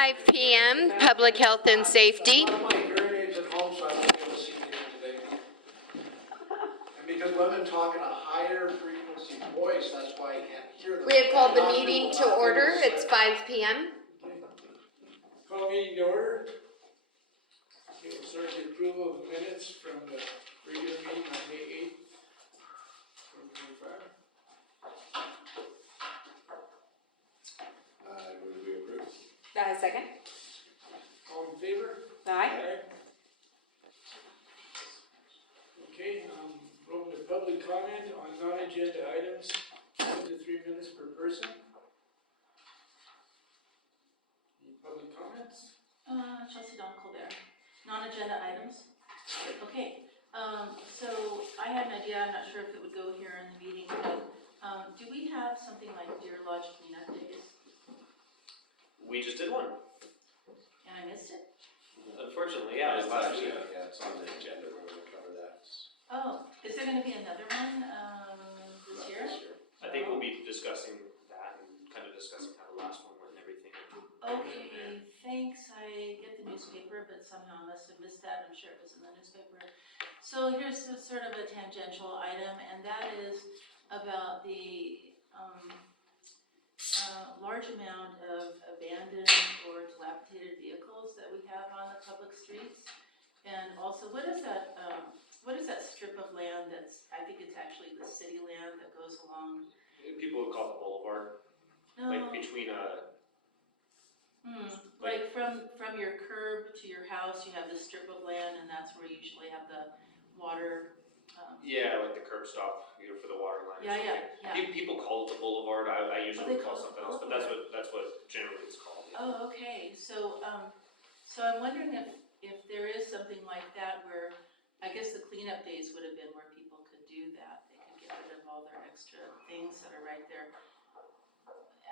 5 p.m., Public Health and Safety. My hearing aids at home, so I won't be able to see anything today. And because women talk in a higher frequency voice, that's why I can't hear them. We have called the Not meeting people to not order. being It's sick. 5 p.m. Call meeting to order. Okay, we'll start the approval of the minutes from the regular meeting on May 8th, 2025. Move we approve. Second. All in favor? Aye. Okay, open to public comment on non-agenda items, 1 to 3 minutes per person. Any public comments? Chelsea Dawn Colbert. Non-agenda items. Okay, so I had an idea, I'm not sure if it would go here in the meeting, but do we have something like Deer Lodge cleanup days? We just did one. And I missed it? Unfortunately, yeah, it was last week. Yeah, it's on the agenda, we're gonna cover that. Oh, is there gonna be another one, this year? I think we'll be discussing that and kind of discussing how the last one went and everything. Okay, thanks. I get the newspaper, but somehow I must have missed that. I'm sure it was in the newspaper. So here's sort of a tangential item, and that is about the large amount of abandoned or dilapidated vehicles that we have on the public streets. And also, what is that strip of land that's, I think it's actually the city land that goes along? People would call it the boulevard, like between Like from your curb to your house, you have this strip of land, and that's where you usually have the water. yeah, like the curb stop, you know, for the water line. Yeah. People call it the boulevard. I usually they would call call it something else, but that's what generally it's called. Yeah. Oh, okay. So I'm wondering if there is something like that where, I guess the cleanup days would have been where people could do that. They could get rid of all their extra things that are right there.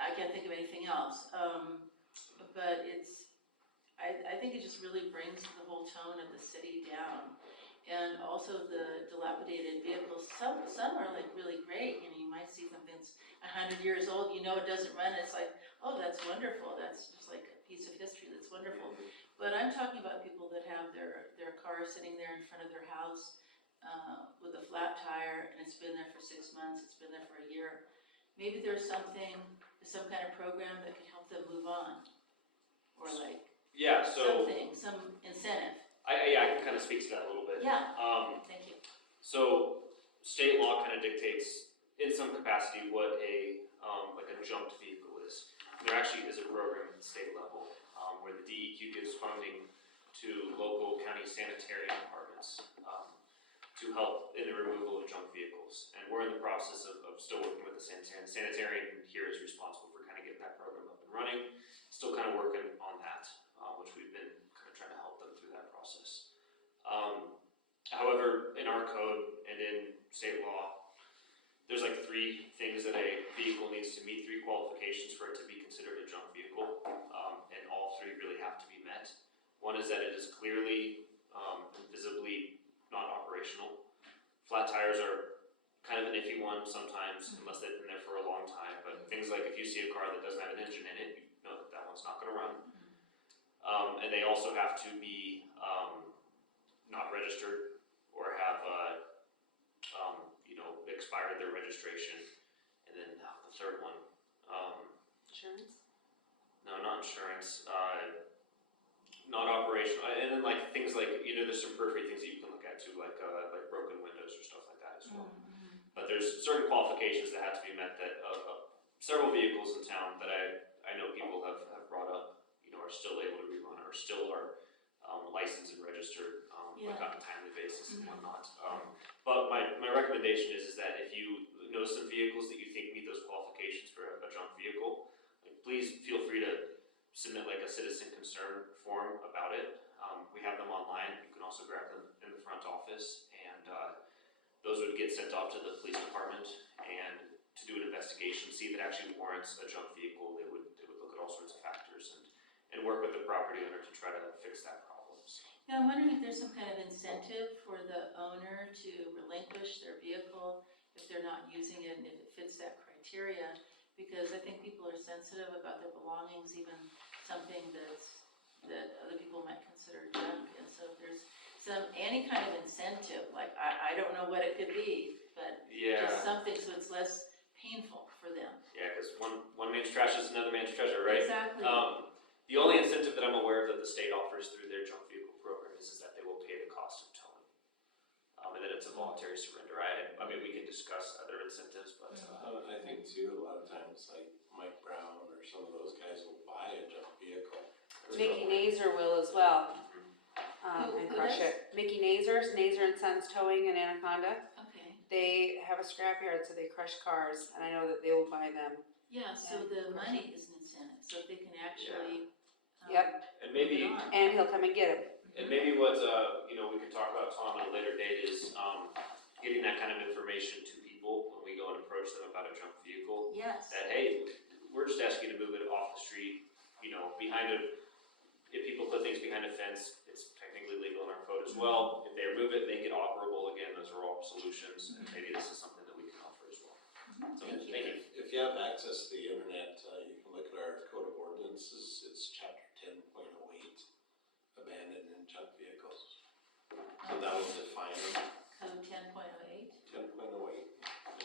I can't think of anything else. But I think it just really brings the whole tone of the city down. And also the dilapidated vehicles, some are like really great. You know, you might see something that's 100 years old, you know it doesn't run, it's like, oh, that's wonderful. That's just like a piece of history that's wonderful. But I'm talking about people that have their car sitting there in front of their house with a flat tire, and it's been there for 6 months, it's been there for a year. Maybe there's some kind of program that could help them move on. Or like Yeah. So some incentive. I can kind of speak to that a little bit. Yeah. Thank you. So state law kind of dictates in some capacity what a like a junked vehicle is. There actually is a program at the state level where the DEQ gives funding to local county sanitarian departments to help in the removal of junk vehicles. And we're in the process of still working with the sanitarian here is responsible for kind of getting that program up and running. Still kind of working on that, which we've been kind of trying to help them through that process. However, in our code and in state law, there's like 3 things that a vehicle needs to meet, 3 qualifications for it to be considered a junk vehicle, and all 3 really have to be met. One is that it is clearly and visibly not operational. Flat tires are kind of an iffy one sometimes, unless they've been there for a long time, but things like if you see a car that doesn't have an engine in it, you know that one's not going to run. And they also have to be not registered or have expired their registration. And then the third one, Insurance? no, not insurance, not operational, and then like things like, you know, there's some periphery things that you can look at too, like broken windows or stuff like that as well. But there's certain qualifications that have to be met that several vehicles in town that I know people have brought up, you know, are still able to rerun or still are licensed and registered like on a timely basis and whatnot. But my recommendation is that if you know some vehicles that you think meet those qualifications for a junk vehicle, like, please feel free to submit like a citizen concern form about it. We have them online. You can also grab them in the front office, and those would get sent off to the police department and to do an investigation, see if it actually warrants a junk vehicle. They would look at all sorts of factors and work with the property owner to try to fix that problem. Yeah, I'm wondering if there's some kind of incentive for the owner to relinquish their vehicle if they're not using it and if it fits that criteria, because I think people are sensitive about their belongings, even something that other people might consider junk. And so if there's any kind of incentive, like, I don't know what it could be, but Yeah, just something so it's less painful for them. yeah, because one man's trash is another man's treasure, right? Exactly. The only incentive that I'm aware of that the state offers through their junk vehicle program is that they will pay the cost of towing. And that it's a voluntary surrender. I mean, we can discuss other incentives, but, I think too, a lot of times like Mike Brown or some of those guys will buy a junk vehicle. Mickey Nazer will as well, Who and crush does? it. Mickey Nazer and Sons Towing in Anaconda, Okay. they have a scrapyard, so they crush cars, and I know that they will buy them. Yeah, so the money is an incentive, so if they can actually. Yep. and maybe, move it on. And he'll come and get them. and maybe what, we could talk about, Tom, at a later date is, getting that kind of information to people when we go and approach them about a junk vehicle. Yes. That, hey, we're just asking you to move it off the street, behind if people put things behind a fence, it's technically legal in our code as well. If they remove it, make it operable again, those are all solutions, and maybe this is something that we can offer as well. So, Thank you. thank you. If you have access to the internet, you can look at our code of ordinances, it's chapter 10.08, abandoned and junk vehicles. So that will define them, Code 10.08. 10.08.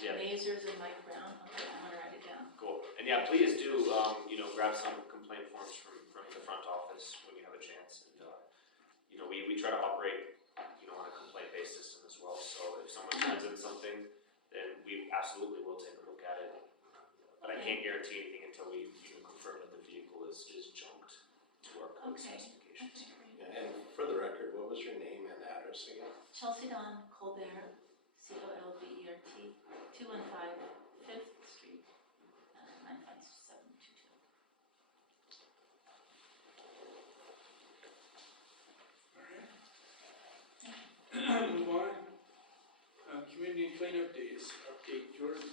Yeah, Mazers and Mike Brown, okay, I'm gonna write it down. cool. And yeah, please do, grab some complaint forms from the front office when you have a chance. And, we try to operate, on a complaint-based system as well. So if someone turns in something, then we absolutely will take a look at it. But I can't guarantee anything until we, confirm that the vehicle is junked to our code Okay. specifications. Okay, great. Yeah, and for the record, what was your name and address again? Chelsea Dawn Colbert, Colbert, 215 5th Street, 95722. Move on. Community cleanup days, update, Jordan.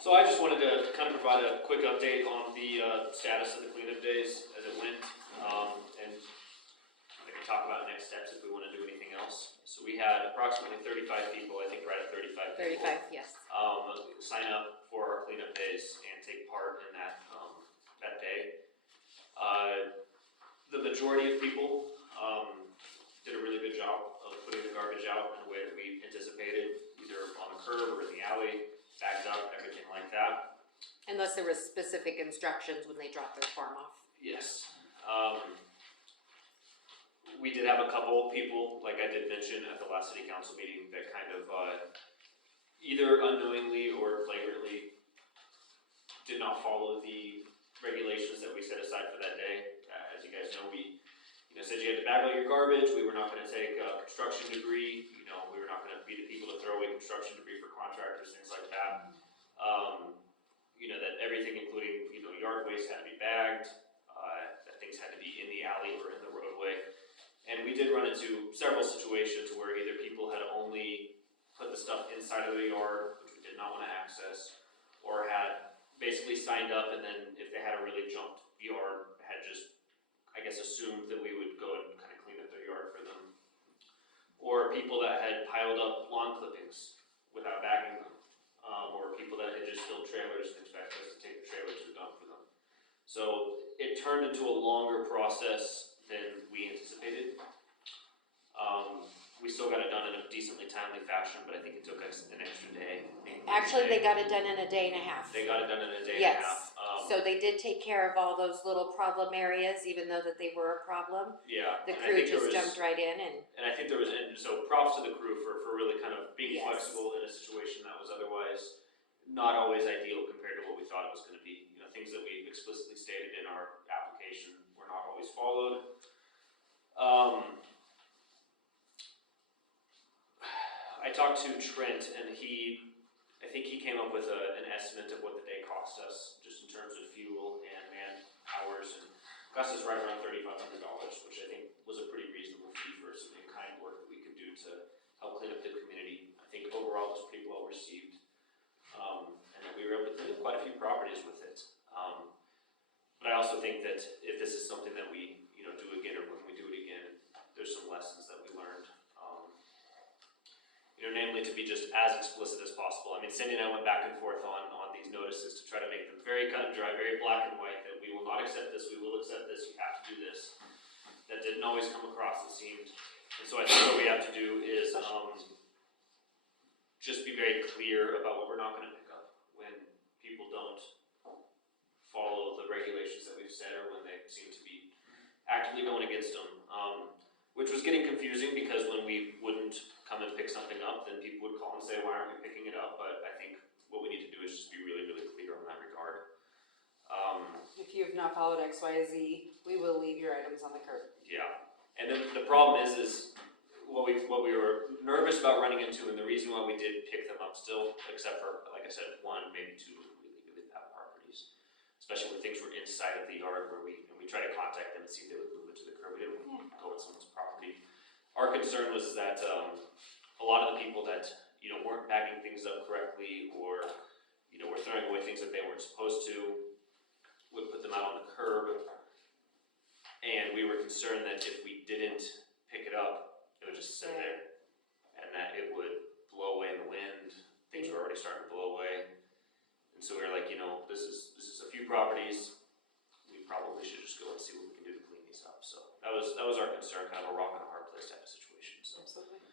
So I just wanted to kind of provide a quick update on the status of the cleanup days as it went, and I can talk about next steps if we want to do anything else. So we had approximately 35 people, I think right at 35 people. 35, yes. Sign up for our cleanup days and take part in that day. The majority of people did a really good job of putting the garbage out in a way that we anticipated, either on the curb or in the alley, bagged up, everything like that. Unless there was specific instructions when they dropped their farm off. Yes. We did have a couple people, like I did mention at the last city council meeting, that kind of either unknowingly or flagrantly did not follow the regulations that we set aside for that day. As you guys know, we said you had to bag out your garbage. We were not going to take construction debris. We were not going to be the people to throw away construction debris for contractors, things like that. That everything, including yard waste, had to be bagged. That things had to be in the alley or in the roadway. And we did run into several situations where either people had only put the stuff inside of the yard, which we did not want to access, or had basically signed up and then if they had a really junked yard, had just, I guess, assumed that we would go and kind of clean up their yard for them. Or people that had piled up lawn clippings without bagging them. Or people that had just filled trailers and expected us to take the trailer to the dump for them. So it turned into a longer process than we anticipated. We still got it done in a decently timely fashion, but I think it took us an extra day. Actually, they got it done in a day and a half. They got it done in a day and a half. Yes. So they did take care of all those little problem areas, even though that they were a problem. Yeah. The and I crew think there just was- jumped right in and, And I think there was, and so props to the crew for really kind of being Yes. flexible in a situation that was otherwise not always ideal compared to what we thought it was going to be. Things that we explicitly stated in our application were not always followed. I talked to Trent and I think he came up with an estimate of what the day cost us, just in terms of fuel and man hours, and cost us right around $3,500, which I think was a pretty reasonable fee for some in-kind work that we could do to help clean up the community. I think overall it was pretty well received, and that we were able to clean up quite a few properties with it. But I also think that if this is something that we do again, or when we do it again, there's some lessons that we learned. Namely to be just as explicit as possible. I mean, Cindy and I went back and forth on these notices to try to make them very cut and dry, very black and white, that we will not not accept this, we will accept this, you have to do this. That didn't always come across, it seemed. And so I think what we have to do is, just be very clear about what we're not gonna pick up when people don't follow the regulations that we've set, or when they seem to be actively going against them. Which was getting confusing, because when we wouldn't come and pick something up, then people would call and say, why aren't we picking it up? But I think what we need to do is just be really, really clear on that regard. If you have not followed X, Y, Z, we will leave your items on the curb. Yeah, and then the problem is what we were nervous about running into, and the reason why we did pick them up still, except for, like I said, one, maybe two really, really bad properties. Especially when things were inside of the yard, where we try to contact them and see if they would move it to the curb. We didn't go on someone's property. Our concern was that a lot of the people that, weren't bagging things up correctly, or, were throwing away things that they weren't supposed to, would put them out on the curb. And we were concerned that if we didn't pick it up, it would just sit there, and that it would blow away in the wind. Things were already starting to blow away. And so we were like, this is a few properties. We probably should just go and see what we can do to clean these up. So that was our concern, kind of a rock and a hard place type of situation. So Absolutely.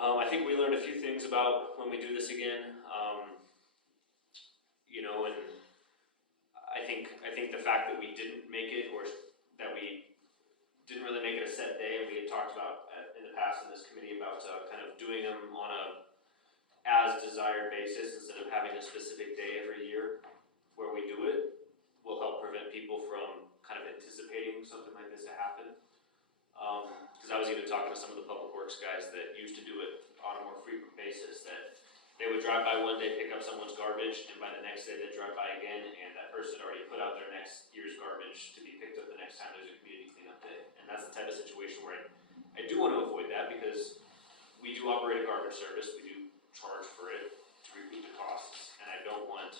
I think we learned a few things about when we do this again. And I think the fact that we didn't make it, or that we didn't really make it a set day, and we had talked about in the past in this committee about kind of doing them on a as desired basis instead of having a specific day every year where we do it, will help prevent people from kind of anticipating something like this to happen. Because I was even talking to some of the public works guys that used to do it on a more frequent basis, that they would drive by one day, pick up someone's garbage, and by the next day they'd drive by again, and that person already put out their next year's garbage to be picked up the next time there's a community cleanup day. And that's the type of situation where I do want to avoid that, because we do operate a garbage service, we do charge for it to recoup the costs, and I don't want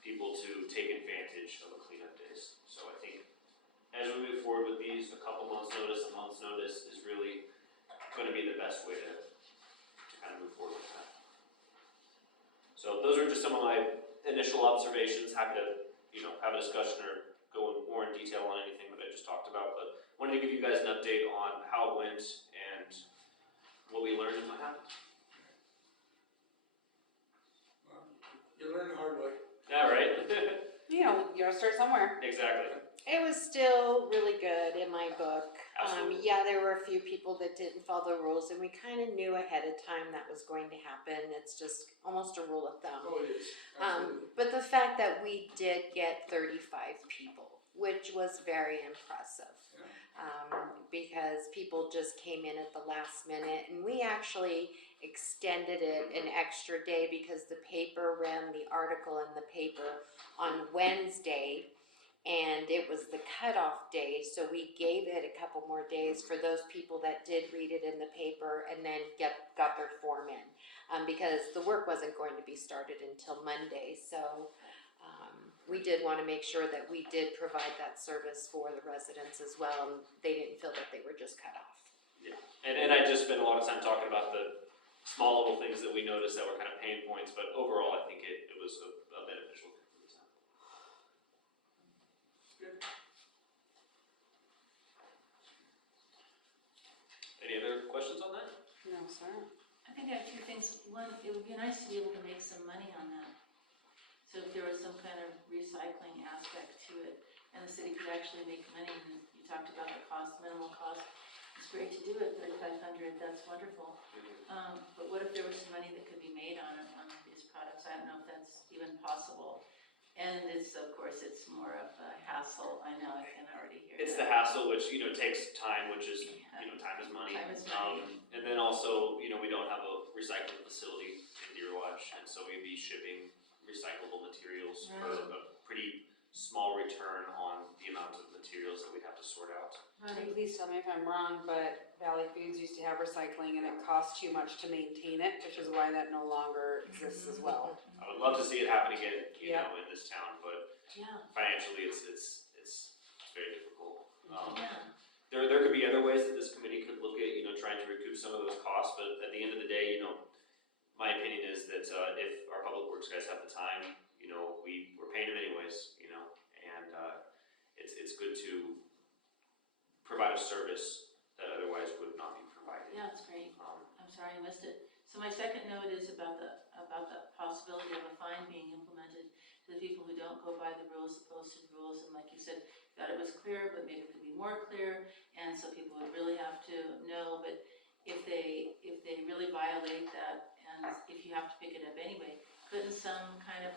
people to take advantage of a cleanup days. So I think as we move forward with these, a month's notice is really going to be the best way to kind of move forward with that. So those are just some of my initial observations. Happy to, have a discussion or go more in detail on anything that I just talked about, but wanted to give you guys an update on how it went and what we learned and what happened. Well, you learn the hard way. Yeah, right? You gotta start somewhere. Exactly. It was still really good in my book. Absolutely. Yeah, there were a few people that didn't follow the rules, and we kind of knew ahead of time that was going to happen. It's just almost a rule of thumb. Oh, it is. Absolutely. But the fact that we did get 35 people, which was very impressive. Because people just came in at the last minute, and we actually extended it an extra day because the paper ran the article in the paper on Wednesday, and it was the cutoff day, so we gave it a couple more days for those people that did read it in the paper and then got their form in, because the work wasn't going to be started until Monday. So we did want to make sure that we did provide that service for the residents as well, and they didn't feel that they were just cut off. Yeah, and I just spent a lot of time talking about the small little things that we noticed that were kind of pain points, but overall I think it was a beneficial thing for the town. Good. Any other questions on that? No, sir. I think I have two things. One, it would be nice to be able to make some money on that. So if there was some kind of recycling aspect to it, and the city could actually make money, and you talked about the cost, minimal cost. It's great to do it, 3,500, that's wonderful. But what if there was some money that could be made on these products? I don't know if that's even possible. And it's, of course, it's more of a hassle. I know, I can already hear It's that. the hassle, which, takes time, which is, time is money. Time is money. And then also, we don't have a recycling facility in Deer Lodge, and so we'd be shipping recyclable materials for a pretty small return on the amount of materials that we'd have to sort out. And please tell me if I'm wrong, but Valley Foods used to have recycling and it cost too much to maintain it, which is why that no longer exists as well. I would love to see it happen again, Yeah. in this town, but Yeah, financially, it's very difficult. yeah. There could be other ways that this committee could look at, trying to recoup some of those costs, but at the end of the day, my opinion is that if our public works guys have the time, we're paying them anyways, and it's good to provide a service that otherwise would not be provided. Yeah, that's great. Um, I'm sorry I missed it. So my second note is about the possibility of a fine being implemented to the people who don't go by the rules, the posted rules, and like you said, thought it was clear, but maybe it could be more clear, and so people would really have to know, but if they really violate that, and if you have to pick it up anyway, couldn't some kind of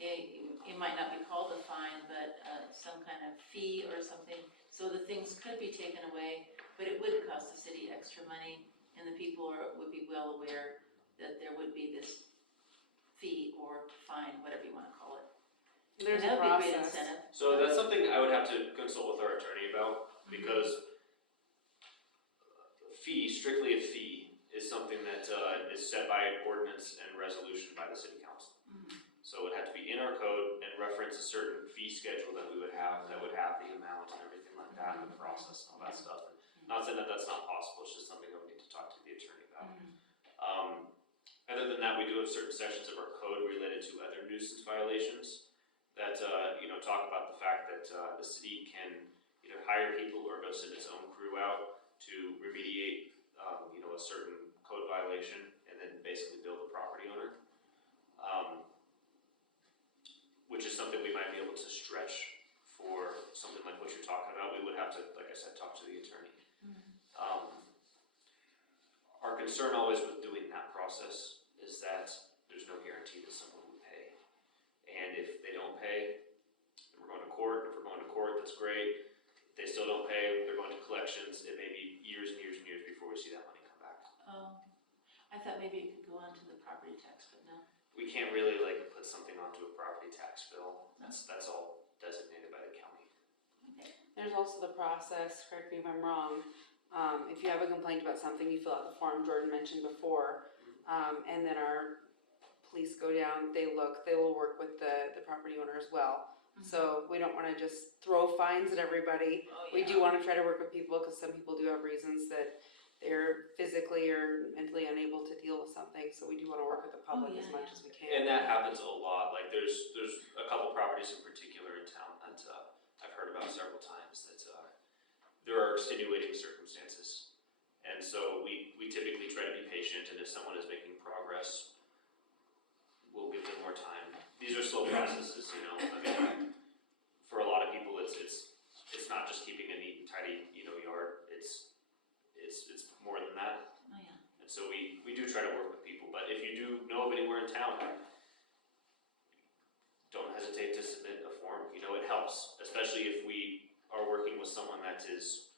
it might not be called a fine, but some kind of fee or something, so the things could be taken away, but it would cost the city extra money, and the people would be well aware that there would be this fee or fine, whatever you wanna call it. There's And a that would be a great process. incentive. So that's something I would have to consult with our attorney about, because strictly a fee, is something that is set by ordinance and resolution by the city council. So it had to be in our code and reference a certain fee schedule that we would have, that would have the amount and everything like that, and the process and all that stuff. And not saying that that's not possible, it's just something I would need to talk to the attorney about. Other than that, we do have certain sections of our code related to other nuisance violations that, talk about the fact that the city can either hire people or go send its own crew out to remediate, a certain code violation and then basically bill the property owner. Which is something we might be able to stretch for something like what you're talking about. We would have to, like I said, talk to the attorney. Our concern always with doing that process is that there's no guarantee that someone will pay. And if they don't pay, then we're going to court. If we're going to court, that's great. If they still don't pay, they're going to collections. It may be years and years and years before we see that money come back. Oh, I thought maybe it could go onto the property tax, but no. We can't really put something onto a property tax bill. That's all designated by the county. There's also the process, correct me if I'm wrong, if you have a complaint about something, you fill out the form Jordan mentioned before, and then our police go down, they will work with the property owner as well. So we don't wanna just throw fines at everybody. Oh, We do wanna try to work with people, cause some people do have reasons that they're physically or mentally unable to deal with something, so we do wanna work with the public as much as we can. And that happens a lot. There's a couple properties in particular in town that I've heard about several times that there are extenuating circumstances. And so we typically try to be patient, and if someone is making progress, we'll give them more time. These are slow processes, for a lot of people, it's not just keeping a neat and tidy, yard. It's more than that. Oh, yeah. And so we do try to work with people, but if you do know of anywhere in town, don't hesitate to submit a form. It helps, especially if we are working with someone that is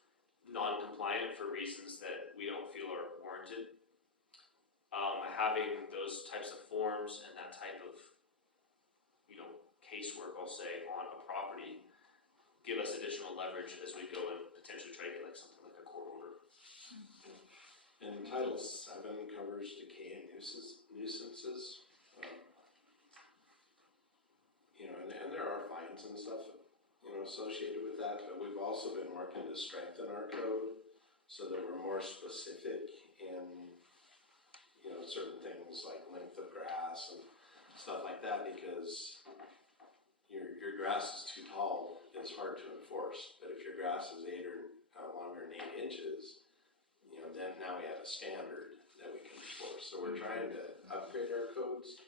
non-compliant for reasons that we don't feel are warranted. Having those types of forms and that type of, casework, I'll say, on a property, give us additional leverage as we go and potentially try to get something like a court order. And Title VII covers decay and nuisances. And there are fines and stuff, associated with that, but we've also been working to strengthen our code so that we're more specific in, certain things like length of grass and stuff like that, because your grass is too tall, it's hard to enforce, but if your grass is longer than 8 inches, then now we have a standard that we can enforce. So we're trying to upgrade our codes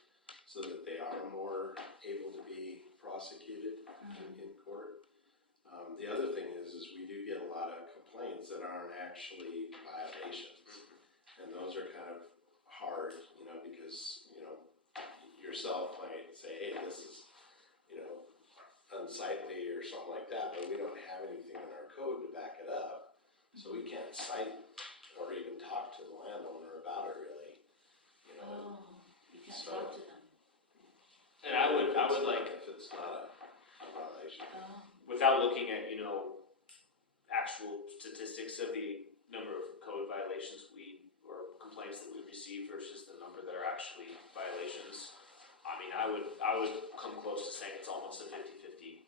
so that they are more able to be prosecuted in court. The other thing is we do get a lot of complaints that aren't actually violations. And those are kind of hard, because, yourself might say, hey, this is, unsightly or something like that, but we don't have anything in our code to back it up. So we can't cite or even talk to the landowner about it really, Oh, you can't So- talk to them. And I would if it's not a violation. Oh, without looking at, actual statistics of the number of code violations or complaints that we receive versus the number that are actually violations, I would come close to saying it's almost a 50-50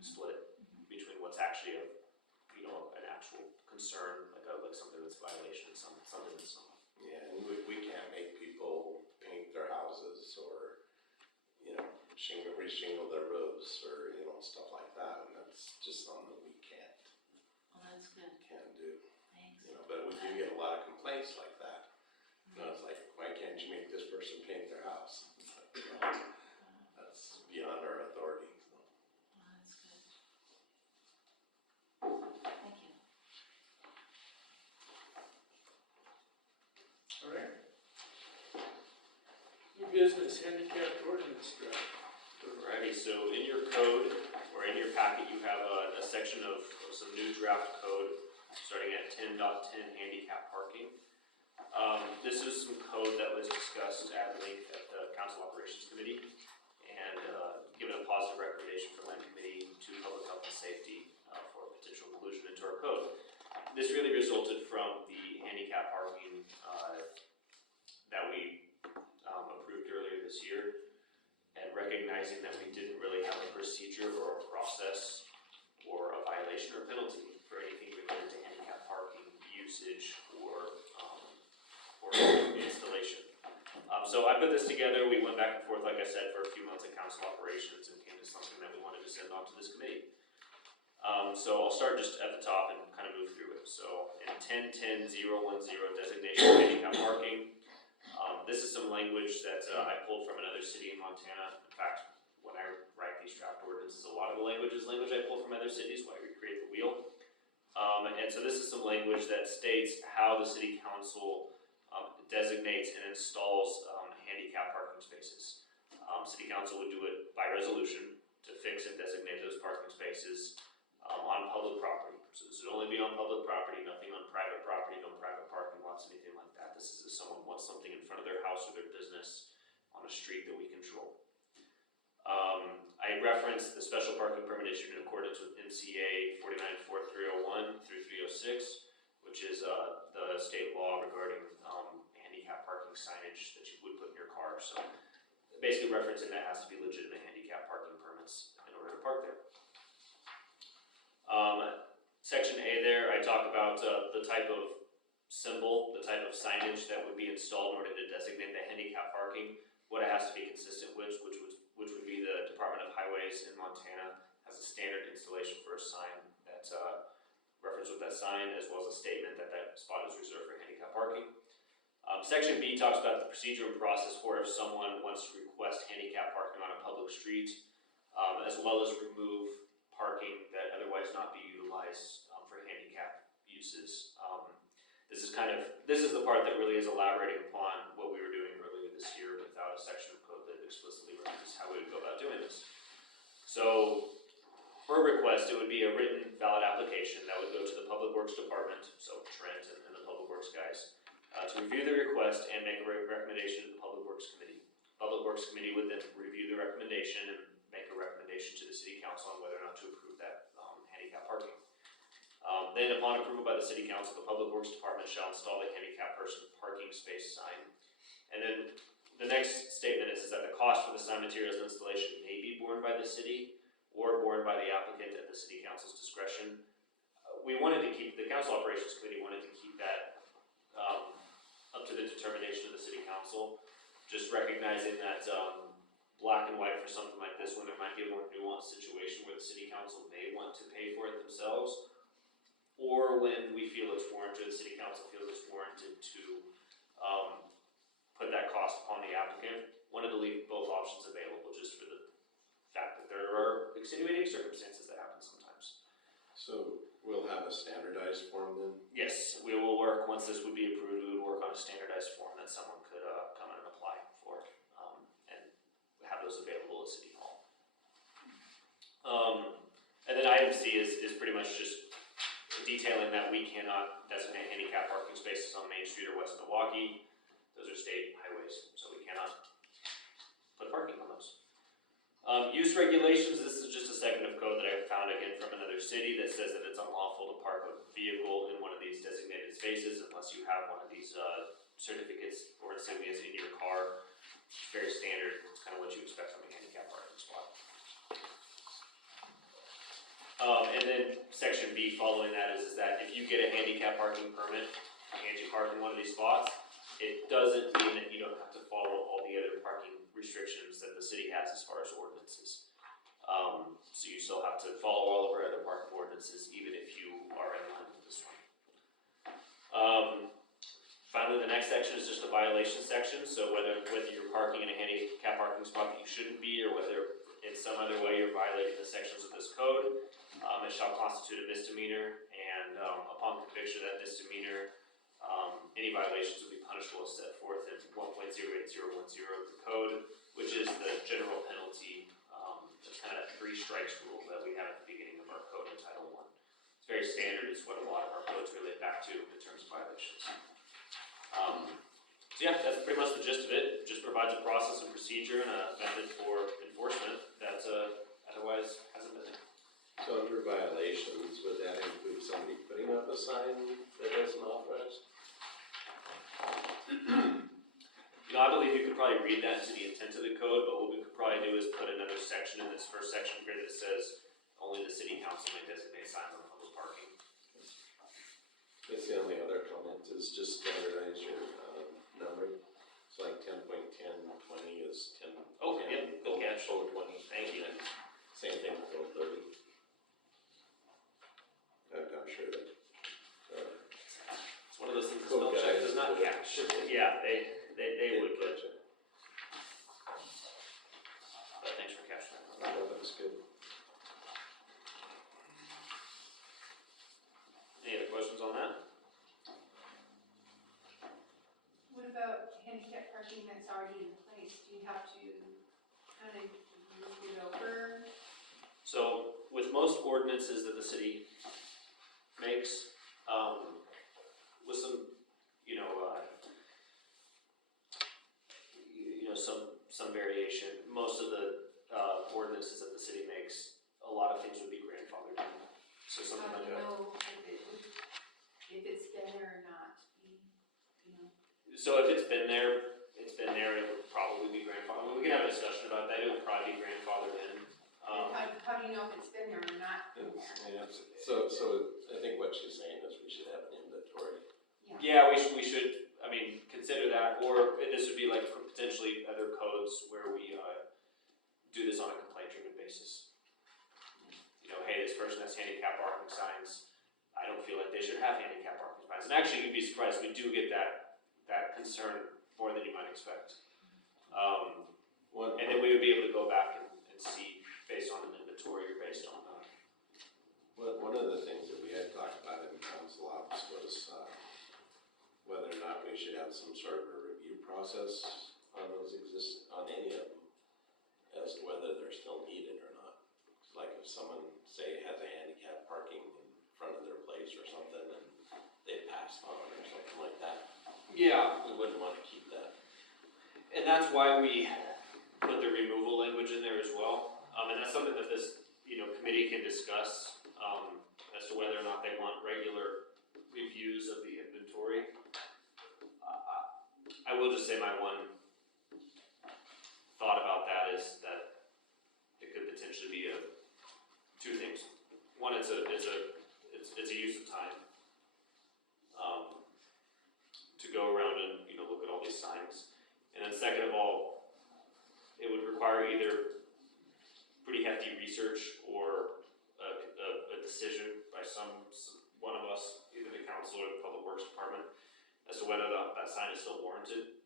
split between what's actually an actual concern, like something that's a violation, and something that's not. Yeah, and we can't make people paint their houses or, reshingle their roofs or, stuff like that, and it's just something that we can't that's good, do, thanks. you know, but we do get a lot of complaints like that. You know, it's like, why can't you make this person paint their house? It's like, you know, that's beyond our authority, so. That's good. Thank you. All right. New business, handicapped ordinance draft. Alrighty, so in your code, or in your packet, you have a section of some new draft code, starting at 10.10 handicap parking. This is some code that was discussed at length at the Council Operations Committee, and given a positive recommendation from Land Committee to Public Health and Safety for potential inclusion into our code. This really resulted from the handicap parking that we approved earlier this year, and recognizing that we didn't really have a procedure or a process or a violation or penalty for anything related to handicap parking usage or installation. So I put this together, we went back and forth, like I said, for a few months at Council Operations, and came to something that we wanted to send on to this committee. So I'll start just at the top and kind of move through it. So in 10.10.010 designation of handicap parking, this is some language that I pulled from another city in Montana. In fact, when I write these draft ordinances, a lot of the language I pull from other cities when I recreate the wheel. And so this is some language that states how the city council designates and installs handicap parking spaces. City council would do it by resolution to fix and designate those parking spaces on public property. So this would only be on public property, nothing on private property, no private parking lots, anything like that. This is if someone wants something in front of their house or their business on a street that we control. I referenced the special parking permit issued in accordance with MCA 49.4301 through 306, which is the state law regarding handicap parking signage that you would put in your car. So basically referencing that has to be legitimate handicap parking permits in order to park there. Section A there, I talk about the type of symbol, the type of signage that would be installed in order to designate the handicap parking, what it has to be consistent with, which would be the Department of Highways in Montana has a standard installation for a sign that reference with that sign, as well as a statement that that spot is reserved for handicap parking. Section B talks about the procedure and process for if someone wants to request handicap parking on a public street, as well as remove parking that otherwise not be utilized for handicap uses. This is the part that really is elaborating upon what we were doing earlier this year without a section of code that explicitly references how we would go about doing this. So, for a request, it would be a written valid application that would go to the Public Works Department, so Trent and the Public Works guys, to review the request and make a recommendation to the Public Works Committee. Public Works Committee would then review the recommendation and make a recommendation to the City Council on whether or not to approve that handicap parking. Then upon approval by the City Council, the Public Works Department shall install the handicap parking space sign. And then the next statement is that the cost for the sign materials installation may be borne by the city or borne by the applicant at the City Council's discretion. We wanted to keep, the Council Operations Committee wanted to keep that up to the determination of the City Council, just recognizing that black and white for something like this, when there might be a more nuanced situation where the City Council may want to pay for it themselves, or when we feel it's warranted, the City Council feels it's warranted to put that cost upon the applicant. Wanted to leave both options available just for the fact that there are extenuating circumstances that happen sometimes. So we'll have a standardized form then? Yes, we will work, once this would be approved, we would work on a standardized form that someone could come in and apply for, and have those available at City Hall. And then item C is pretty much just detailing that we cannot designate handicap parking spaces on Main Street or West Milwaukee. Those are state highways, so we cannot put parking on those. Use regulations, this is just a segment of code that I found again from another city that says that it's unlawful to park a vehicle in one of these designated spaces unless you have one of these certificates or insignias in your car. It's very standard, it's kind of what you expect from a handicap parking spot. And then section B following that is that if you get a handicap parking permit and you park in one of these spots, it doesn't mean that you don't have to follow all the other parking restrictions that the city has as far as ordinances. So you still have to follow all of our other parking ordinances, even if you are in line with this one. Finally, the next section is just the violation section, so whether you're parking in a handicap parking spot that you shouldn't be, or whether in some other way you're violating the sections of this code, it shall constitute a misdemeanor, and upon conviction of that misdemeanor, any violations will be punishable as set forth in 1.08010 of the code, which is the general penalty, it's kind of that 3 strikes rule that we have at the beginning of our code in Title I. It's very standard, it's what a lot of our codes relate back to in terms of violations. So yeah, that's pretty much the gist of it. It just provides a process and procedure and a method for enforcement that otherwise hasn't been there. So under violations, would that include somebody putting up a sign that isn't authorized? I believe you could probably read that into the intent of the code, but what we could probably do is put another section in this first section here that says only the city council may designate signs on public parking. It's the only other comment is just standardize your numbering. It's like 10.1020 is 10. Oh, yep, good catch. 20. Thank you. And same thing with 30. I'm sure that. It's one of those things that Code spell check guys does not would- catch. Yeah, they would catch it, but thanks for catching that. No, that was good. Any other questions on that? What about handicap parking that's already in place? Do you have to kind of move it over? So with most ordinances that the city makes, with some, some variation, most of the ordinances that the city makes, a lot of things would be grandfathered in. So something How like do you that. know if it's been there or not? You know? So if it's been there, it would probably be grandfathered. We can have a discussion about that. It would probably be grandfathered in. How do you know if it's been there or not been there? Yeah, so I think what she's saying is we should have an inventory. Yeah, we should, consider that, or this would be like for potentially other codes where we, do this on a complaint-driven basis. Hey, this person has handicap parking signs, I don't feel like they should have handicap parking signs. And actually, you'd be surprised, we do get that concern more than you might expect. And then we would be able to go back and see, based on an inventory or based on, One of the things that we had talked about in council office was whether or not we should have some sort of a review process on on any of them, as to whether they're still needed or not. Like if someone, say, has a handicap parking in front of their place or something, and they passed on or something like that, yeah, we wouldn't want to keep that. and that's why we put the removal language in there as well. And that's something that this, committee can discuss, as to whether or not they want regular reviews of the inventory. I will just say my one thought about that is that it could potentially be two things. One, it's a use of time, to go around and, look at all these signs. And then second of all, it would require either pretty hefty research or a decision by one of us, either the council or the public works department, as to whether that sign is still warranted.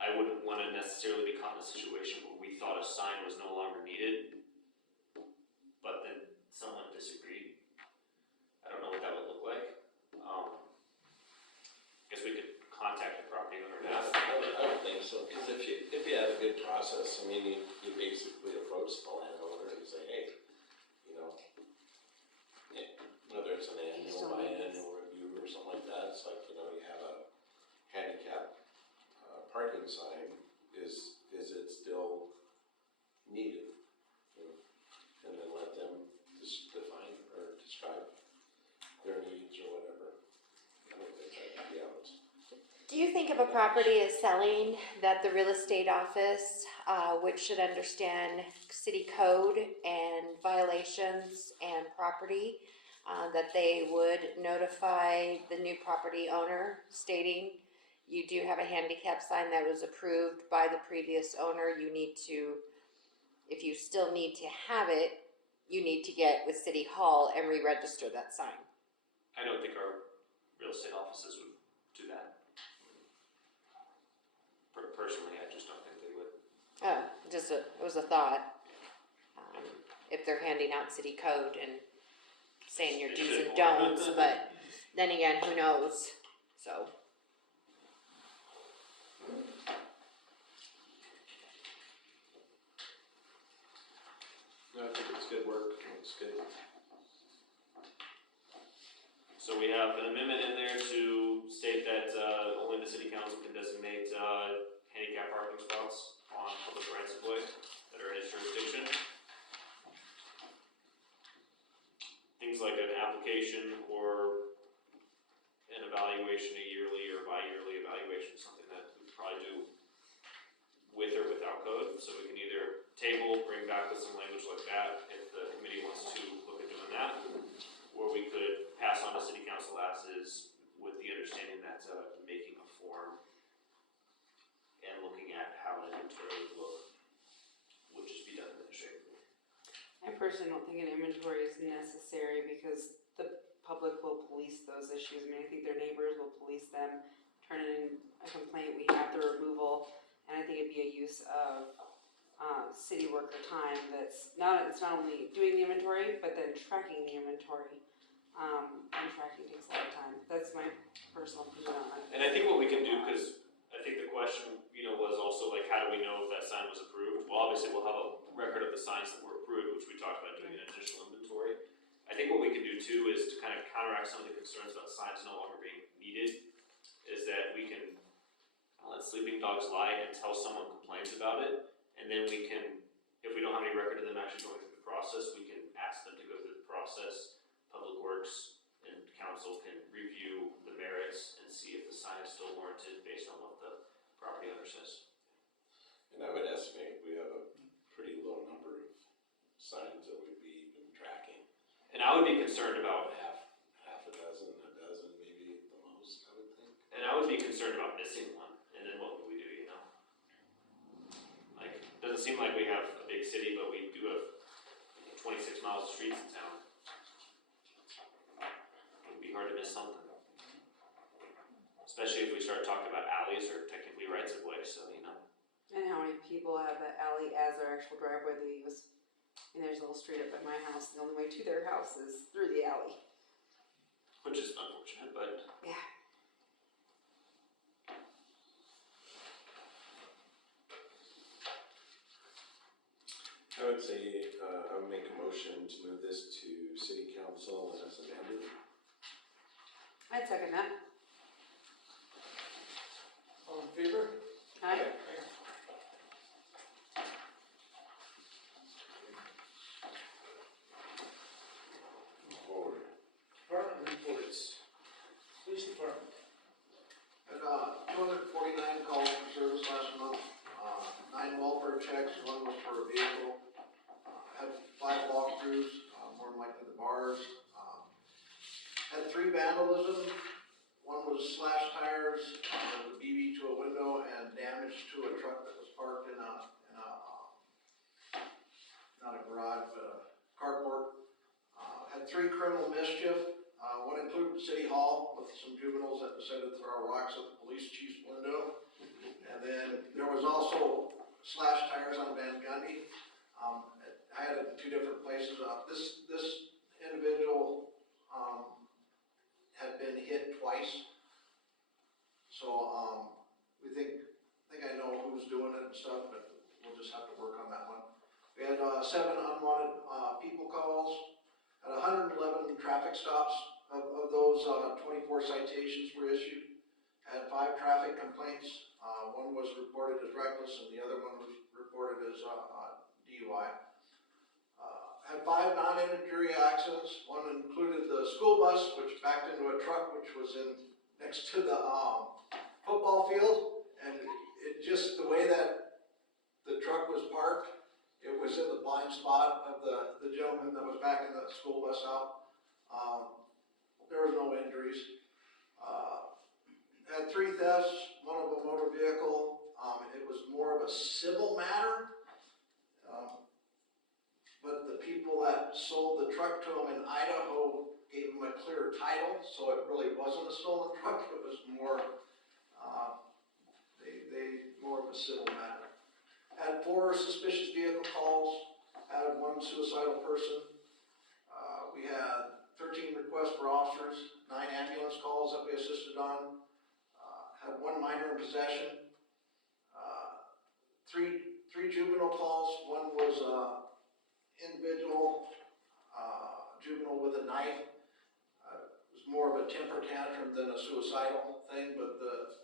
I wouldn't want to necessarily be caught in a situation where we thought a sign was no longer needed, but then someone disagreed. I don't know what that would look like. Guess we could contact the property owner and ask. I would think so, because if you have a good process, you basically approach the landowner and say, hey, whether it's an annual, biannual review or something like that, it's like, you have a handicap parking sign, is it still needed? And then let them just define or describe their needs or whatever. I don't think that'd be out. Do you think if a property is selling that the real estate office, which should understand city code and violations and property, that they would notify the new property owner stating, you do have a handicap sign that was approved by the previous owner, you need to, if you still need to have it, you need to get with City Hall and re-register that sign. I don't think our real estate offices would do that. Personally, I just don't think they would. Oh, it was a thought. If they're handing out city code and saying your They do's should and more. don'ts, but then again, who knows, so. No, I think it's good work, it's good. So we have an amendment in there to state that, only the city council can designate, handicap parking spots on public rights of way that are in its jurisdiction. Things like an application or an evaluation, a yearly or bi-yearly evaluation, something that we could probably do with or without code, so we can either table, bring back with some language like that, if the committee wants to look at doing that, or we could pass on to city council as is, with the understanding that, making a form and looking at how an inventory would look, would just be done administratively. I personally don't think an inventory is necessary because the public will police those issues. I mean, I think their neighbors will police them, turn in a complaint, we have the removal, and I think it'd be a use of city worker time it's not only doing the inventory, but then tracking the inventory. And tracking takes a lot of time. That's my personal opinion on it. And I think what we can do, because I think the question, was also like, how do we know if that sign was approved? Well, obviously we'll have a record of the signs that were approved, which we talked about doing an initial inventory. I think what we can do too is to kind of counteract some of the concerns about signs no longer being needed, is that we can let sleeping dogs lie until someone complains about it, and then we can, if we don't have any record of them actually going through the process, we can ask them to go through the process. Public Works and council can review the merits and see if the sign is still warranted based on what the property owner says. And I would estimate we have a pretty low number of signs that we'd be even tracking. And I would be concerned about, Half a dozen maybe at the most, I would think. and I would be concerned about missing one, and then what would we do, Like, doesn't seem like we have a big city, but we do have 26 miles of streets in town. It'd be hard to miss something. Especially if we start talking about alleys or technically rights of way, so. And how many people have that alley as their actual driveway they use? And there's a little street up by my house, the only way to their house is through the alley. Which is unfortunate, but. Yeah. I would say, I would make a motion to move this to city council as amended. I'd second that. All in favor? Aye. Forward. Department reports. Police department. Had, 249 calls for service last month, 9 welfare checks, 1 was for a vehicle. Had 5 walkthroughs, more than likely the bars. Had 3 vandalism, 1 was slashed tires, with a BB to a window, and damage to a truck that was parked in a not a garage, but a carport. Had 3 criminal mischief, 1 included City Hall with some juveniles that decided to throw rocks at the police chief's window. And then there was also slashed tires on Van Gundy. I had it in 2 different places. This individual, had been hit twice. So, we think I know who's doing it and stuff, but we'll just have to work on that one. We had, 7 unwanted, people calls, had 111 traffic stops. Of those, 24 citations were issued. Had 5 traffic complaints. 1 was reported as reckless and the other one was reported as, DUI. Had 5 non-injury accidents. 1 included the school bus, which backed into a truck, which was next to the football field. And it just, the way that the truck was parked, it was in the blind spot of the gentleman that was backing the school bus out. There were no injuries. had 3 thefts, one of a motor vehicle. It was more of a civil matter. But the people that sold the truck to him in Idaho gave him a clear title, so it really wasn't a stolen truck. It was more, more of a civil matter. Had 4 suspicious vehicle calls, had 1 suicidal person. We had 13 requests for officers, 9 ambulance calls that we assisted on. Had 1 minor in possession. 3 juvenile calls. One was individual juvenile with a knife. It was more of a temper tantrum than a suicidal thing, but the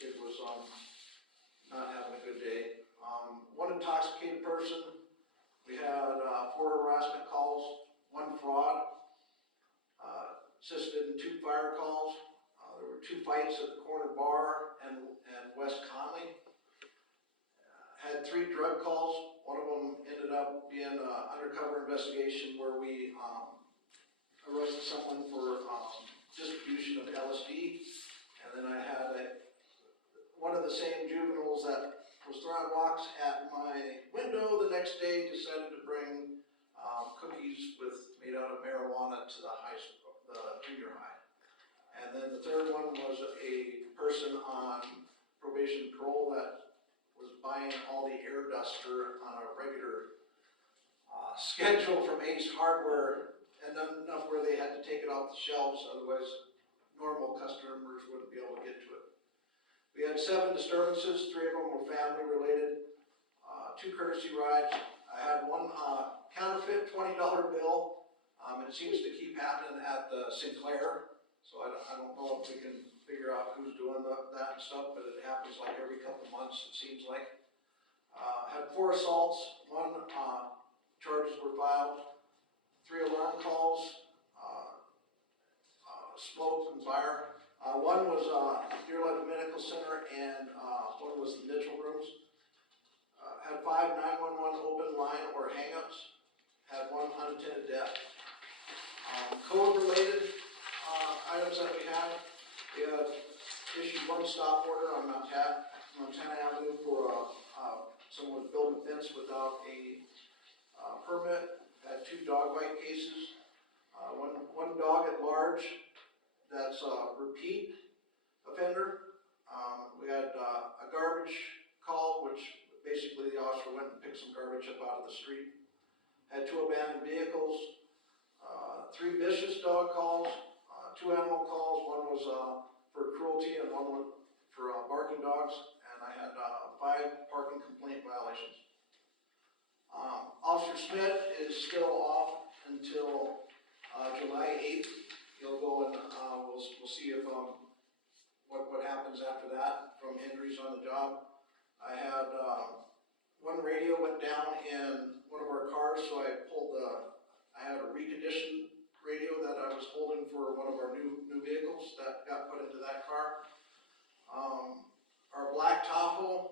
kid was not having a good day. 1 intoxicated person. We had 4 harassment calls, 1 fraud. Assisted in 2 fire calls. There were 2 fights at the corner bar and West Conley. Had 3 drug calls. One of them ended up being an undercover investigation where we arrested someone for distribution of LSD. And then I had one of the same juveniles that was throwing rocks at my window the next day decided to bring cookies made out of marijuana to the junior high. And then the third one was a person on probation parole that was buying all the air duster on a regular schedule from Ace Hardware, and enough where they had to take it off the shelves, otherwise normal customers wouldn't be able to get to it. We had 7 disturbances, 3 of them were family related, 2 courtesy rides. I had 1 counterfeit $20 bill. It seems to keep happening at the Sinclair, so I don't know if we can figure out who's doing that and stuff, but it happens like every couple months, it seems like. Had 4 assaults, 1 charges were filed, 3 alarm calls, smoke and fire. 1 was Deer Lake Medical Center and 1 was the Mitchell rooms. Had 5 911 open line or hangups. Had 1 unattended death. Code-related items that we had issued 1 stop order on Montana Avenue for someone building a fence without a permit. Had 2 dog bite cases. One dog at large that's a repeat offender. We had a garbage call, which basically the officer went and picked some garbage up out of the street. Had 2 abandoned vehicles. 3 vicious dog calls, 2 animal calls. 1 was for cruelty and 1 was for barking dogs. And I had 5 parking complaint violations. Officer Smith is still off until July 8th. He'll go and we'll see if what happens after that from injuries on the job. I had 1 radio went down in one of our cars, so I had a reconditioned radio that I was holding for one of our new vehicles that got put into that car. Our black Tahoe,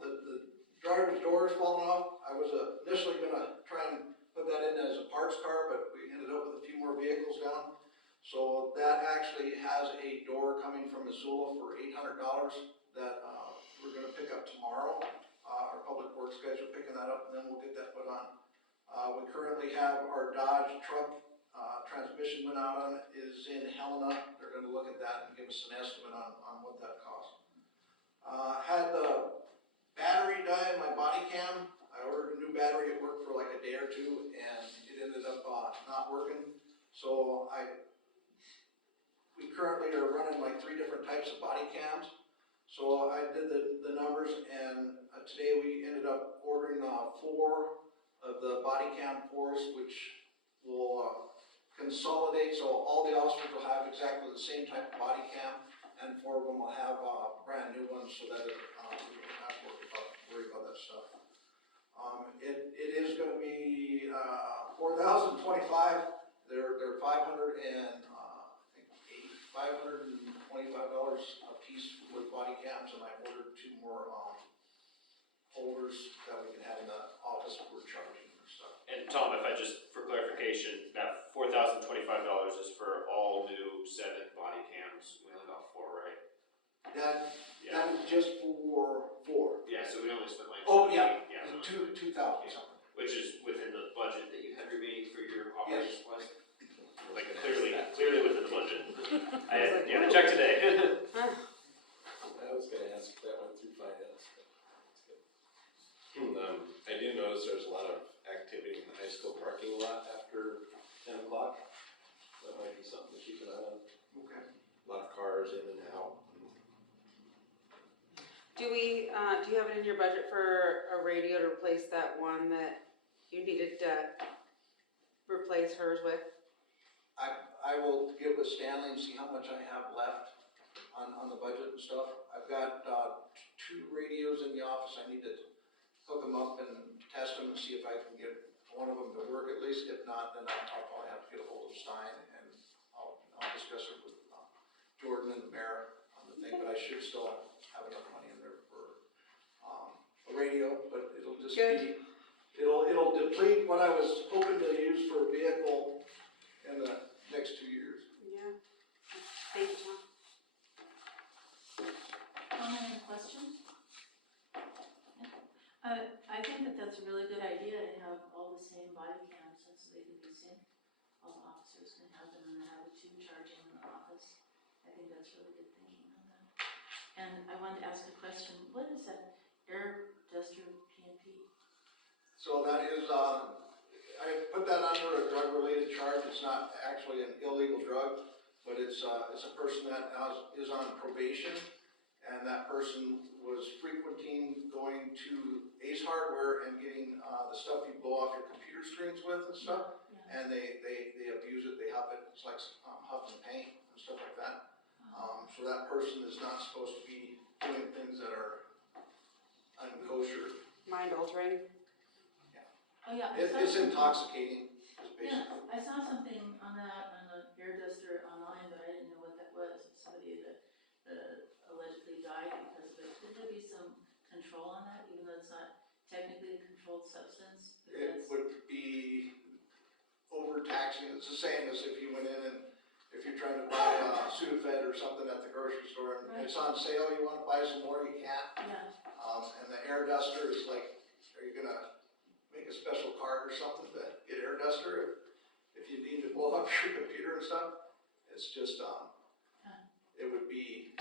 the driver's door is falling off. I was initially gonna try and put that in as a parts car, but we ended up with a few more vehicles down. So that actually has a door coming from Missoula for $800 that we're gonna pick up tomorrow. Our public works guys are picking that up, and then we'll get that put on. We currently have our Dodge truck transmission went out on is in Helena. They're gonna look at that and give us an estimate on what that costs. Had the battery die in my body cam. I ordered a new battery. It worked for like a day or 2, and it ended up not working. So we currently are running like 3 different types of body cams. So I did the numbers, and today we ended up ordering 4 of the body cam 4s, which will consolidate, so all the officers will have exactly the same type of body cam, and 4 of them will have brand new ones, so that we don't have to worry about that stuff. It is going to be $4,025. They're $525 a piece with body cams, and I ordered 2 more holders that we can have in the office for charging and stuff. And Tom, if I just, for clarification, that $4,025 is for all new 7 body cams. We only got 4, right? do you have it in your budget for a radio to replace that one that you needed to replace hers with? I will get with Stanley and see how much I have left on the budget and stuff. I've got, 2 radios in the office, I need to hook them up and test them and see if I can get one of them to work at least. If not, then I'll probably have to get a hold of Stein and I'll discuss it with, Jordan and the mayor on the thing, but I should still have enough money in there for, a radio, but it'll just be, it'll deplete what I was hoping to use for a vehicle in the next 2 years. Yeah. Thank you, Tom. Any questions? I think that that's a really good idea to have all the same body cams so they can be seen. All the officers can have them and have the 2 charging in the office. I think that's really good thinking on that. And I wanted to ask a question. What is that air duster PNP? So that is, I put that under a drug-related charge. It's not actually an illegal drug, but it's a person that is on probation, and that person was frequenting going to Ace Hardware and getting the stuff you blow off your computer screens with and stuff, Yeah. and they abuse it, they huff it, it's like huff and paint and stuff like that. So that person is not supposed to be doing things that are unkosher. Mind altering. Oh, yeah. It's intoxicating, is Yeah, basically. I saw something on that, on the air duster online, but I didn't know what that was. Somebody that allegedly died because of it. Could there be some control on that, even though it's not technically a controlled substance? It would be overtaxing. It's the same as if you went in and if you're trying to buy Sudafed or something at the grocery store and it's on sale, you want to buy some more, you can't. Yeah, And the air duster is like, are you gonna make a special card or something to get air duster if you need to blow up your computer and stuff? It's just, it would be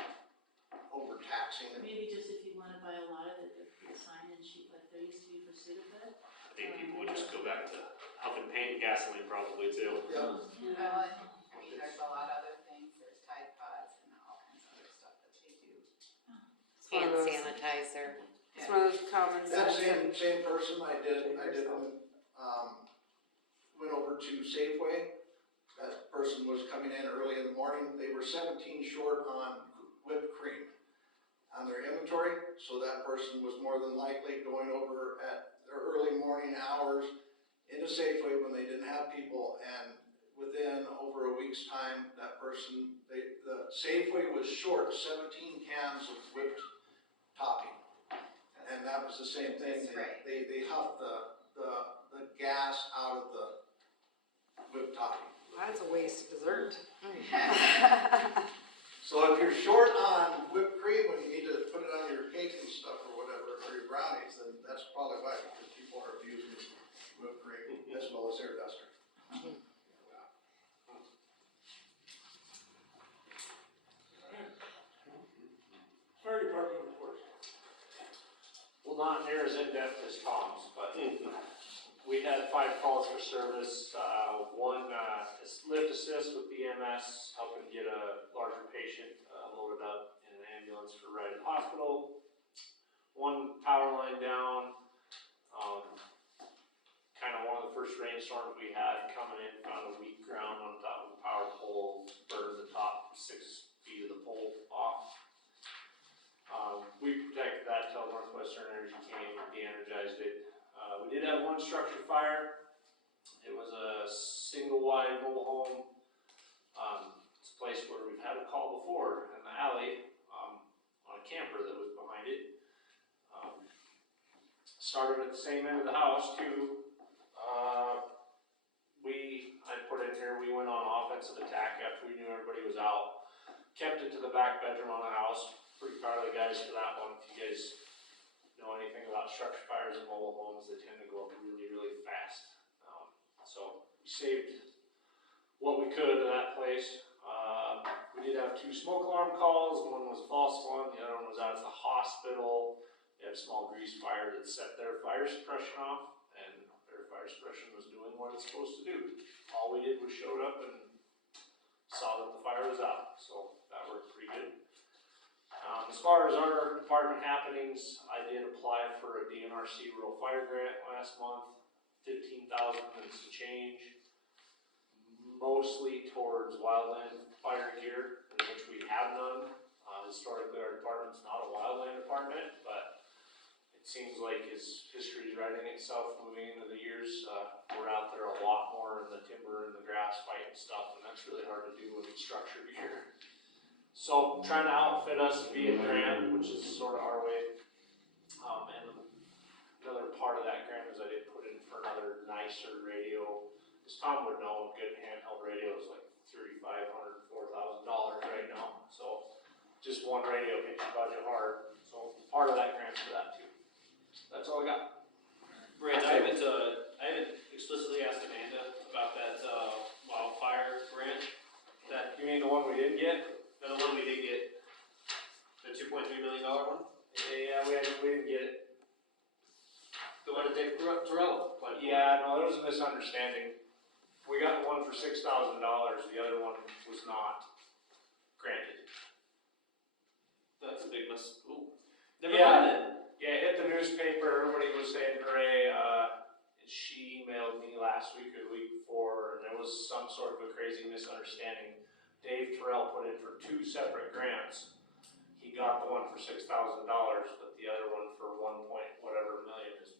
overtaxing. maybe just if you wanna buy a lot of it, there could be a sign-in sheet like there used to be for Sudafed. I think people would just go back to huff and paint and gasoline probably too. Yeah. Well, I mean, there's a lot of other things, there's Tide Pods and all kinds of other stuff that they do. one Hand of those- sanitizer. It's one of those common That sense. same person, I did, went over to Safeway. That person was coming in early in the morning. They were 17 short on whipped cream on their inventory. So that person was more than likely going over at their early morning hours into Safeway when they didn't have people. And within over a week's time, that person, the Safeway was short 17 cans of whipped topping. And that was the same thing. That's right. They huffed the gas out of the whipped topping. That's a waste of dessert. So if you're short on whipped cream when you need to put it on your cake and stuff or whatever, or your brownies, then that's probably why, because people are abusing whipped cream as well as air duster. Fire department report. Well, not near as in-depth as Tom's, but we had 5 calls for service. One is lift assist with BMS, helping get a larger patient loaded up in an ambulance for right to the hospital. One power line down, kind of one of the first rainstorms we had coming in, found a weak ground on top of the power pole, burned the top 6 feet of the pole off. We protected that till Northwestern Energy came and de-energized it. We did have one structure fire. It was a single wide mobile home. It's a place where we've had a call before in the alley, on a camper that was behind it. Started at the same end of the house too. I put in here, we went on offensive attack after we knew everybody was out. Kept it to the back bedroom on the house. Pretty proud of the guys for that one. If you guys know anything about structure fires in mobile homes, they tend to go up really, really fast. So we saved what we could of that place. We did have 2 smoke alarm calls. One was a false one, the other one was out at the hospital. They had a small grease fire that set their fire suppression off, and their fire suppression was doing what it's supposed to do. All we did was showed up and saw that the fire was out, so that worked pretty good. As far as our department happenings, things, I did apply for a DNRC rural fire grant last month, 15,000 and some change. Mostly towards wildland fire gear, which we have none. Historically, our department's not a wildland department, but it seems like his history is writing itself moving into the years. We're out there a lot more in the timber and the grass fighting stuff, and that's really hard to do with structured gear. So trying to outfit us via grant, which is sort of our way. And another part of that grant is I did put in for another nicer radio. Because Tom would know, a good handheld radio is like $3,500, $4,000 right now. So just one radio hits your budget hard. So part of that grant's for that too. That's all I got. Brandon, I haven't explicitly asked Amanda about that, wildfire grant. You mean the one we didn't get? The one we did get, the $2.3 million one? Yeah, we didn't get it. The one that Dave Torello applied for? Yeah, no, there was a misunderstanding. We got the one for $6,000, the other one was not granted. That's a big ooh. Never Yeah. mind then. Yeah, it hit the newspaper, everybody was saying hooray, she emailed me last week or the week before, and there was some sort of a crazy misunderstanding. Dave Terrell put in for 2 separate grants. He got the one for $6,000, but the other one for $1.whatever million has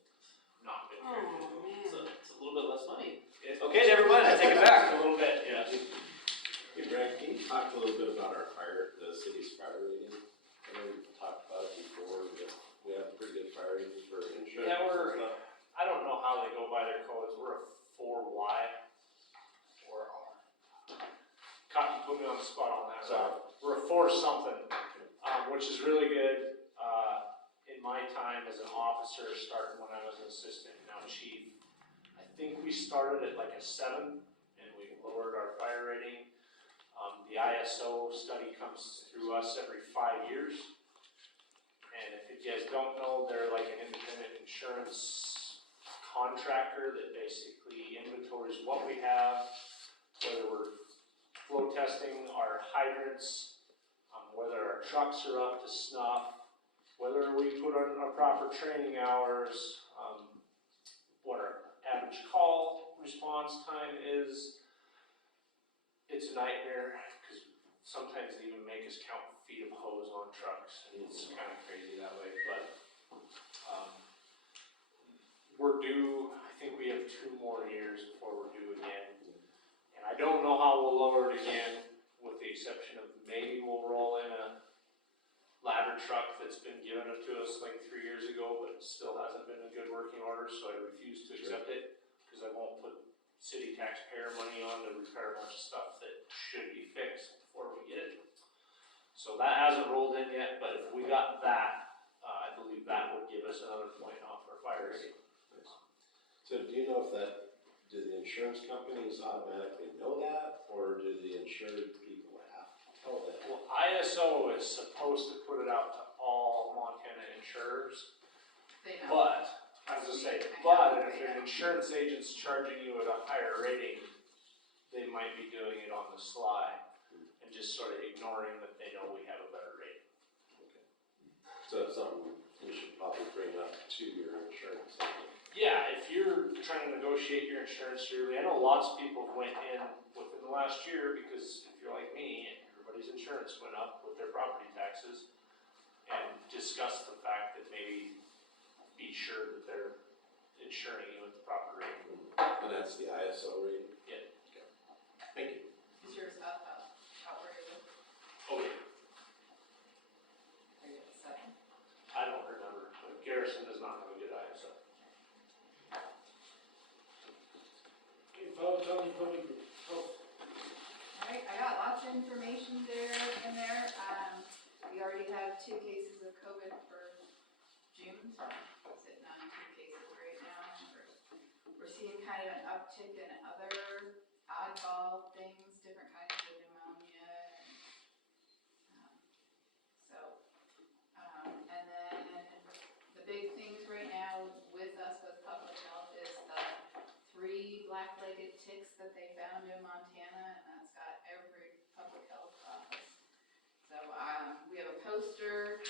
not been Oh, granted. man. It's a little bit less money. It- Okay, never mind, I take it back. A little bit, yeah. Hey Brad, can you talk a little bit about our fire, the city's fire rating? I know we've talked about it before, but we have pretty good fire ratings for insurance. Yeah, and stuff. I don't know how they go by their codes, we're a 4Y or R. Cotton, you put me on the spot on that, so we're a 4 something, which is really good. In my time as an officer, starting when I was an assistant, now chief, I think we started at like a 7 and we lowered our fire rating. The ISO study comes through us every 5 years. And if you guys don't know, they're like an independent insurance contractor that basically inventories what we have, whether we're flow testing our hydrants, whether our trucks are up to snuff, whether we put on our proper training hours, what our average call response time is. It's a nightmare, because sometimes they even make us count feet of hose on trucks, and it's kind of crazy that way, but, we're due, I think we have 2 more years before we're due again. And I don't know how we'll lower it again, with the exception of maybe we'll roll in a ladder truck that's been given to us like 3 years ago, but still hasn't been in good working order, so I refuse to accept it, because I won't put city taxpayer money on to repair a bunch of stuff that should be fixed before we get it. So that hasn't rolled in yet, but if we got that, I believe that would give us another point off our fire rating. So do you know if do the insurance companies automatically know that, or do the insured people have to tell them? Well, ISO is supposed to put it out to all Montana insurers, They know. but, as I say, but if an insurance agent's charging you at a higher rating, they might be doing it on the sly and just sort of ignoring that they know we have a better rating. So it's something you should probably bring up to your insurance company. Yeah, if you're trying to negotiate your insurance yearly, I know lots of people went in within the last year, because if you're like me, everybody's insurance went up with their property taxes, and discussed the fact that maybe be sure that they're insuring you at the proper rate. And that's the ISO rating? Yeah. Okay. Thank you. Is yours outrageous? Oh, yeah. Are you at 7? I don't remember, but Garrison does not have a good ISO. Okay, Paul, tell me, oh, Alright, I got lots of information in there. We already have 2 cases of COVID for June, so we're sitting on 2 cases right now. We're seeing kind of an uptick in other oddball things, different kinds of pneumonia. And then the big things right now with us with public health is the 3 black-legged ticks that they found in Montana, and that's got every public health office. So we have a poster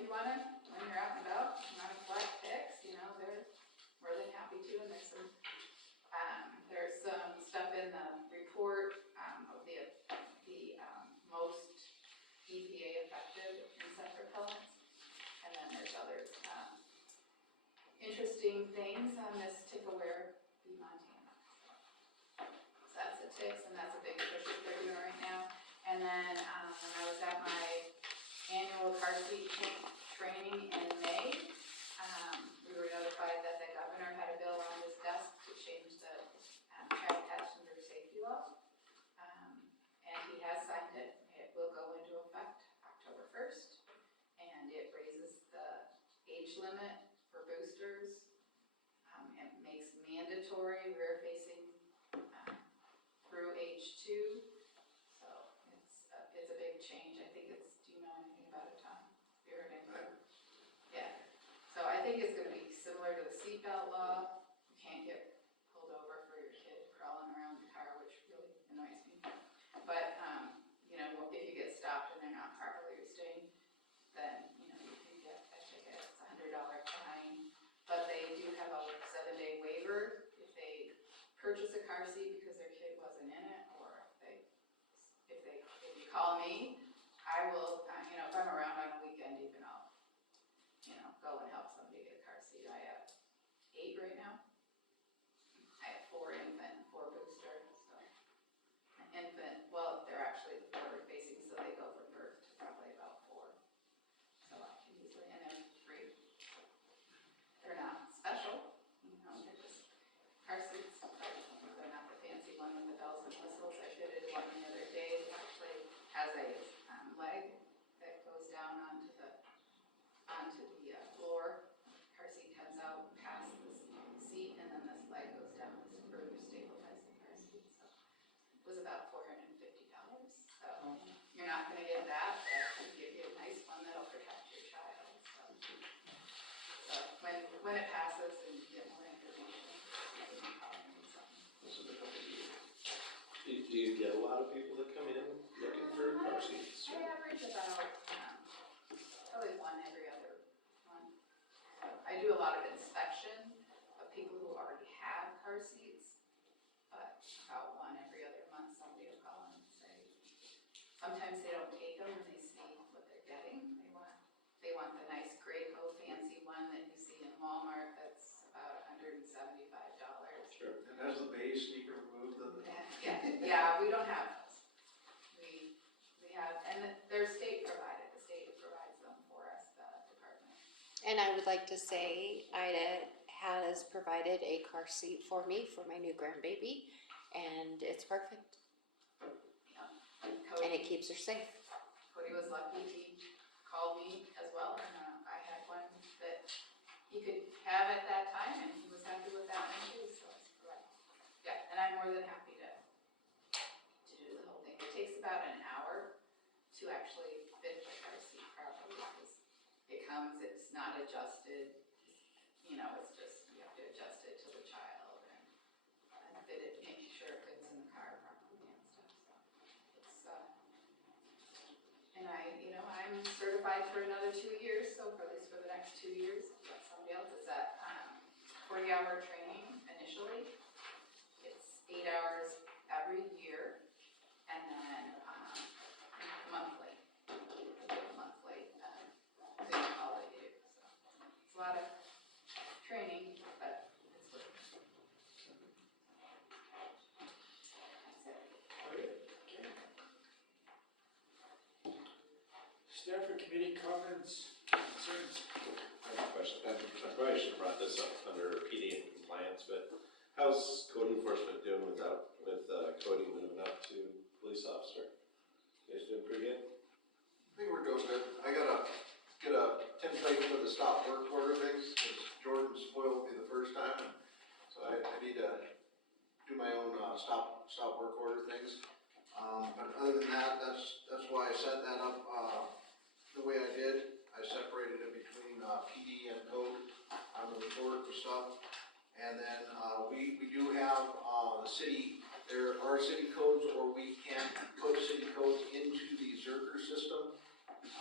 if you wanna, when you're out and about, you wanna collect pics, you know, they're more than happy to, and there's some stuff in the report, of the most EPA effective insect repellents. And then there's other, interesting things on this tick-aware Bee Montana. So that's the ticks, and that's a big push that they're doing right now. And then, when I was at my annual car seat training in May, we were notified that the governor had a bill on his desk to change the child passenger safety law. And he has signed it. It will go into effect October 1st. And it raises the age limit for boosters. It makes mandatory rear-facing through age 2. So it's a big change. I think it's, do you know anything about it, Tom? Have you heard anything? Yeah. So I think it's gonna be similar to the seatbelt law. You can't get pulled over for your kid crawling around the car, which really annoys me. But, you know, if you get stopped and they're not properly restrained, then, you know, you can get a ticket. It's a $100 fine. But they do have a 7-day waiver if they purchase a car seat because their kid wasn't in it, or if you call me, I will, you know, if I'm around on a weekend even, I'll, you know, go and help somebody get a car seat. I have 8 right now. I have 4 infant and 4 booster, so. An infant, well, they're actually forward facing, so they go from birth to probably about 4. So I can easily, and they're free. They're not special, you know, they're just car seats. They're not the fancy one with the bells and whistles. I fitted one the other day. It actually has a leg that goes down onto the floor. Car seat comes out past this seat, and then this leg goes down. This further stabilizes the car seat. So it was about $450. So you're not going to get that, but I can give you a nice one that'll protect your child. So when it passes and you get more information, you can call me or something. Do you get a lot of people that come in looking for car seats? I average about, probably 1 every other month. I do a lot of inspection of people who already have car seats, but about 1 every other month, somebody will call and say, sometimes they don't take them when they see what they're getting. They want the nice Graco fancy one that you see in Walmart that's about $175. Sure. And as the base, you can remove them. Yeah, we don't have those. We have, and they're state provided. The state provides them for us, the department. And I would like to say Ida has provided a car seat for me for my new grandbaby, and it's perfect. Yeah. And it keeps her safe. Cody was lucky. He called me as well, and I had one that he could have at that time, and he was happy with that one too. So it's correct. Yeah, and I'm more than happy to do the whole thing. It takes about an hour to actually fit the car seat properly because it comes, it's not adjusted. You know, it's just you have to adjust it to the child and fit it, make sure it fits in the car properly and stuff. So it's and I'm certified for another 2 years, so for at least for the next 2 years, but somebody else is at 40-hour training initially. It's 8 hours every year, and then monthly. Monthly thing all they do. So it's a lot of training, but it's worth it. That's it. Staff or committee comments, concerns? I have a question. I probably should have brought this up under PD and compliance, but how's code enforcement doing with Cody moving up to police officer? You guys doing pretty good? I think we're doing good. I gotta get a template for the stop work order things, because Jordan spoiled me the first time, so I need to do my own stop work order things. But other than that, that's why I set that up the way I did. I separated it between PD and code on the report for stuff. And then we do have the city, there are city codes, or we can put city codes into the Zerker system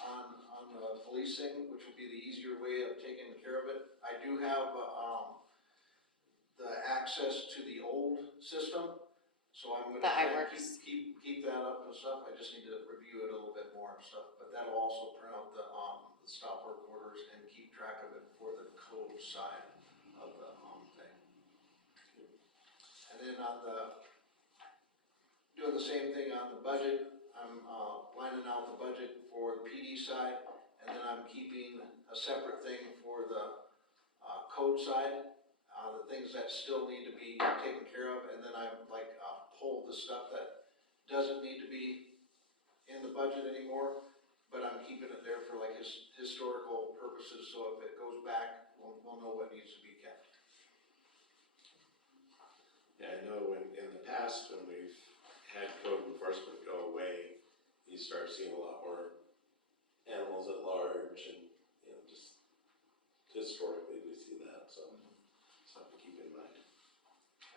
on the policing, which will access to the old system. So I'm gonna The try and iWorks. keep that up and stuff. I just need to review it a little bit more and stuff. But that'll also print out the stop work orders and keep track of it for the code side of the, thing. And then on doing the same thing on the budget, I'm, lining out the budget for the PD side, and then I'm keeping a separate thing for the, code side, the things that still need to be taken care of, and then I'm like, pulled the stuff that doesn't need to be in the budget anymore, but I'm keeping it there for like historical purposes, so if it goes back, we'll know what needs to be kept. Yeah, I know in the past, when we've had code enforcement go away, you start seeing a lot more animals at large and, just historically we see that, so something to keep in mind.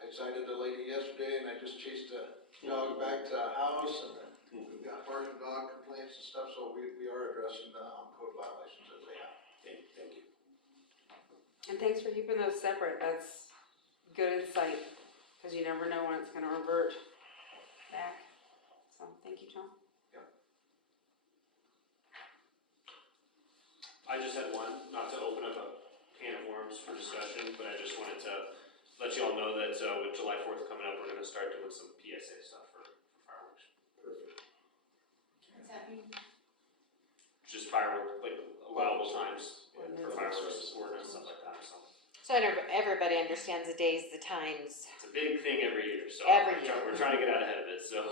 I cited a lady yesterday and I just chased a dog back to a house, and we've got barking dog complaints and stuff, so we are addressing the code violations as they happen. Thank you. And thanks for keeping those separate, that's good insight, cause you never know when it's gonna revert back. So, thank you, Tom. I just had one, not to open up a can of worms for discussion, but I just wanted to let you all know that with July 4th coming up, we're gonna start doing some PSA stuff for fireworks. Perfect. What's that mean? Just firework, like allowable times for fireworks, ordinance, stuff like that, so. So everybody understands the days, the times. It's a big thing every year, so Every year. we're trying to get out ahead of it, so.